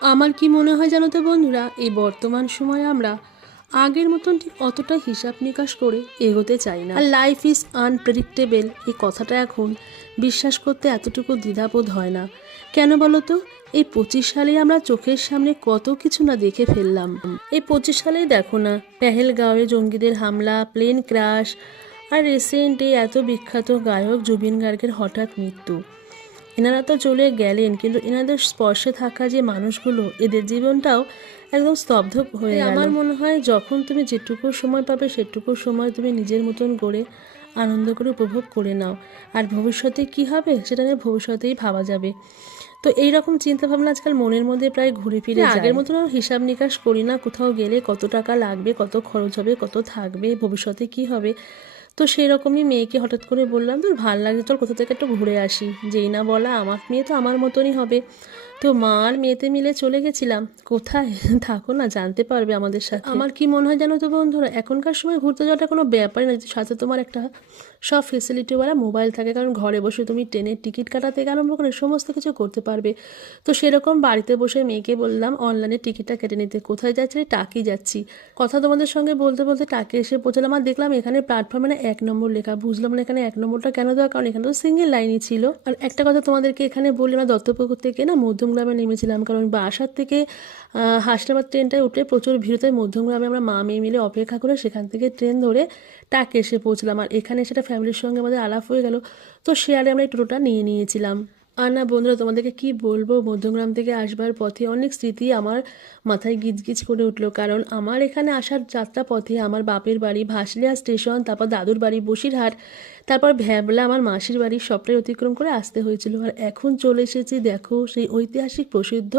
আমার কি মনে হয় জানো তো বন্ধুরা, এই বর্তমান সময়ে আমরা আগের মতন ঠিক অতটা হিসাব নিকাশ করে এগোতে চাই না। আর লাইফ ইজ আনপ্রেডিক্টেবল এই কথাটা এখন বিশ্বাস করতে এতটুকু দ্বিধাবোধ হয় না। কেন বলো তো? এই 25 সালে আমরা চোখের সামনে কত কিছু না দেখে ফেললাম। এই 25 সালেই দেখো না, পেহেলগাঁওয়ে জঙ্গিদের হামলা, প্লেন ক্র্যাশ, আর রিসেন্ট এই এত বিখ্যাত গায়ক জুবিন গার্গের হঠাৎ মৃত্যু। এনারা তো চলে গেলেন, কিন্তু এনাদের স্পর্শে থাকা যে মানুষগুলো, এদের জীবনটাও একদম স্তব্ধ হয়ে গেল। আমার মনে হয় যখন তুমি যেটুকু সময় পাবে সেটুকু সময় তুমি নিজের মতন করে আনন্দ করে উপভোগ করে নাও। আর ভবিষ্যতে কি হবে সেটা নিয়ে ভবিষ্যতেই ভাবা যাবে। তো এইরকম চিন্তাভাবনা আজকাল মনের মধ্যে প্রায় ঘুরে ফিরে যায়। আগের মতন হিসাব নিকাশ করি না কোথাও গেলে কত টাকা লাগবে, কত খরচ হবে, কত থাকবে, ভবিষ্যতে কি হবে। তো সেই রকমই মেয়েকে হঠাৎ করে বললাম, তোর ভাল লাগে, চল কোথা থেকে একটু ঘুরে আসি। যেই না বলা, আমার মেয়ে তো আমার মতনই হবে। তো মা আর মেয়েতে মিলে চলে গেছিলাম। কোথায় থাকো না, জানতে পারবে আমাদের সাথে। আমার কি মনে হয় জানো তো বন্ধুরা, এখনকার সময় ঘুরতে যাওয়াটা কোনো ব্যাপারই না, সাথে তোমার একটা সব ফেসিলিটিওয়ালা মোবাইল থাকে। কারণ ঘরে বসে তুমি ট্রেনের টিকিট কাটা থেকে আরম্ভ করে সমস্ত কিছু করতে পারবে। তো সেরকম বাড়িতে বসে মেয়েকে বললাম অনলাইনে টিকিটটা কেটে নিতে। কোথায় যাচ্ছি? টাকি যাচ্ছি। কথা তোমাদের সঙ্গে বলতে বলতে টাকি এসে পৌঁছালাম। আর দেখলাম এখানে প্ল্যাটফর্মে না 1 নম্বর লেখা। বুঝলাম না এখানে 1 নম্বরটা কেন দেওয়া, কারণ এখানে তো সিঙ্গেল লাইনই ছিল। আর একটা কথা তোমাদেরকে এখানে বলি, আমরা দত্তপুকুর থেকে না মধ্যমগ্রামে নেমেছিলাম, কারণ বাসার থেকে হাসনাবাদ ট্রেনটায় উঠে প্রচুর ভিড়, তাই মধ্যমগ্রামে আমরা মা মেয়ে মিলে অপেক্ষা করে সেখান থেকে ট্রেন ধরে টাক এসে পৌঁছলাম। আর এখানে সেটা ফ্যামিলির সঙ্গে আমাদের আলাপ হয়ে গেল। তো শেয়ারে আমরা এই টোটোটা নিয়ে নিয়েছিলাম। আর না বন্ধুরা, তোমাদেরকে কি বলবো, মধ্যমগ্রাম থেকে আসবার পথে অনেক স্মৃতি আমার মাথায় গিজগিজ করে উঠলো। কারণ আমার এখানে আসার যাত্রা পথে আমার বাপের বাড়ি ভাসলিয়া স্টেশন, তারপর দাদুর বাড়ি বসিরহাট, তারপর ভ্যাবলা আমার মাসির বাড়ি, সবটাই অতিক্রম করে আসতে হয়েছিল। আর এখন চলে এসেছি দেখো সেই ঐতিহাসিক প্রসিদ্ধ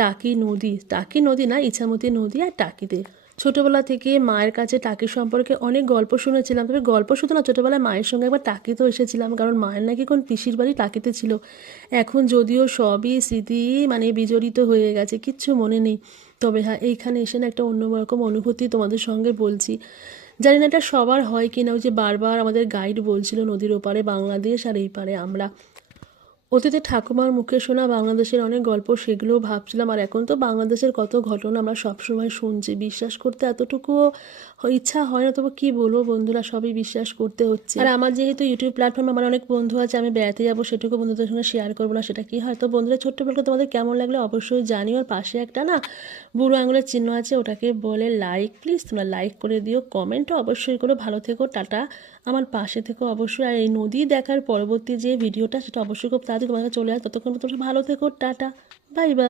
টাকি নদী। টাকি নদী না, ইছামতি নদী আর টাকিতে। ছোটবেলা থেকে মায়ের কাছে টাকি সম্পর্কে অনেক গল্প শুনেছিলাম, তবে গল্প শুধু না, ছোটবেলায় মায়ের সঙ্গে একবার টাকিতেও এসেছিলাম, কারণ মায়ের নাকি কোন পিসির বাড়ি টাকিতে ছিল। এখন যদিও সবই স্মৃতি মানে বিজড়িত হয়ে গেছে, কিচ্ছু মনে নেই। তবে হ্যাঁ, এইখানে এসে না একটা অন্যরকম অনুভূতি তোমাদের সঙ্গে বলছি। জানি না এটা সবার হয় কিনা, ওই যে বারবার আমাদের গাইড বলছিল নদীর ওপারে বাংলাদেশ আর এই পারে আমরা। অতীতে ঠাকুমার মুখে শোনা বাংলাদেশের অনেক গল্প, সেগুলোও ভাবছিলাম। আর এখন তো বাংলাদেশের কত ঘটনা আমরা সবসময় শুনছি, বিশ্বাস করতে এতটুকুও ইচ্ছা হয় না। তবু কি বলবো বন্ধুরা, সবই বিশ্বাস করতে হচ্ছে। আর আমার যেহেতু ইউটিউব প্ল্যাটফর্মে আমার অনেক বন্ধু আছে, আমি বেড়াতে যাবো সেটুকু বন্ধুদের সঙ্গে শেয়ার করবো না, সেটা কি হয়? তো বন্ধুরা, ছোট্টবেলাকে তোমাদের কেমন লাগলে অবশ্যই জানিও। আর পাশে একটা না বুড়ো আঙুলের চিহ্ন আছে, ওটাকে বলে লাইক। প্লিজ তোমরা লাইক করে দিও, কমেন্টও অবশ্যই করো। ভালো থেকো, টাটা। আমার পাশে থেকো অবশ্যই। আর এই নদী দেখার পরবর্তী যে ভিডিওটা, সেটা অবশ্যই খুব তাড়াতাড়ি তোমার কাছে চলে আসে। ততক্ষণ তোমরা ভালো থেকো, টাটা, বাই বাই।